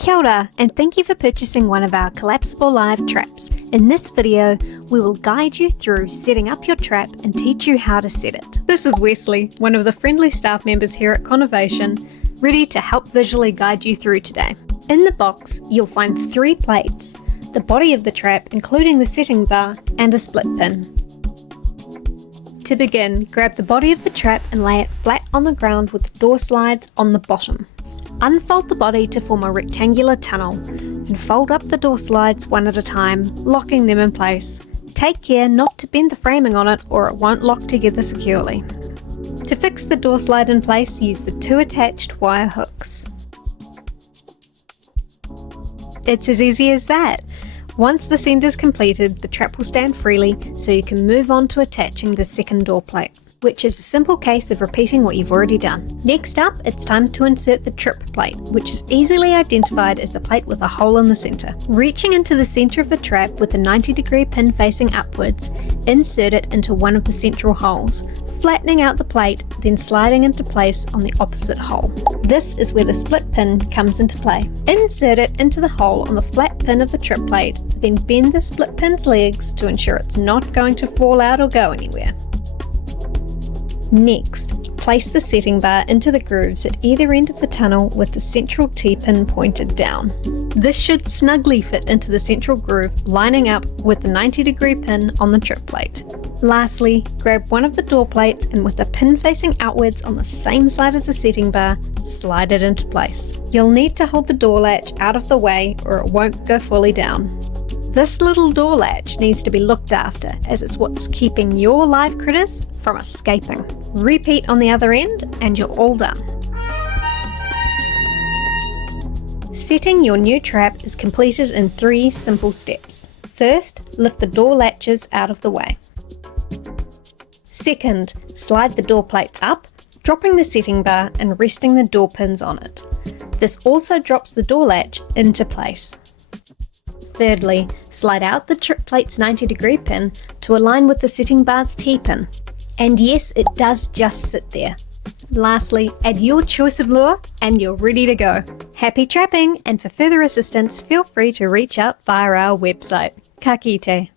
Kia ora, and thank you for purchasing one of our Collapsible Live traps. In this video, we will guide you through setting up your trap and teach you how to set it. This is Wesley, one of the friendly staff members here at Connovation, ready to help visually guide you through today. In the box, you'll find 3 plates, the body of the trap including the setting bar, and a split pin. To begin, grab the body of the trap and lay it flat on the ground with the door slides on the bottom. Unfold the body to form a rectangular tunnel and fold up the door slides one at a time, locking them in place. Take care not to bend the framing on it or it won't lock together securely. To fix the door slide in place, use the 2 attached wire hooks. It's as easy as that. Once the end is completed, the trap will stand freely so you can move on to attaching the second door plate, which is a simple case of repeating what you've already done. Next up, it's time to insert the trip plate, which is easily identified as the plate with a hole in the center. Reaching into the center of the trap with a 90-degree pin facing upwards, insert it into one of the central holes, flattening out the plate, then sliding into place on the opposite hole. This is where the split pin comes into play. Insert it into the hole on the flat pin of the trip plate, then bend the split pin's legs to ensure it's not going to fall out or go anywhere. Next, place the setting bar into the grooves at either end of the tunnel with the central T-pin pointed down. This should snugly fit into the central groove, lining up with the 90-degree pin on the trip plate. Lastly, grab one of the door plates and with the pin facing outwards on the same side as the setting bar, slide it into place. You'll need to hold the door latch out of the way or it won't go fully down. This little door latch needs to be looked after as it's what's keeping your live critters from escaping. Repeat on the other end and you're all done. Setting your new trap is completed in 3 simple steps. First, lift the door latches out of the way. Second, slide the door plates up, dropping the setting bar and resting the door pins on it. This also drops the door latch into place. Thirdly, slide out the trip plate's 90-degree pin to align with the setting bar's T-pin. And yes, it does just sit there. Lastly, add your choice of lure and you're ready to go. Happy trapping, and for further assistance, feel free to reach out via our website. Ka kite.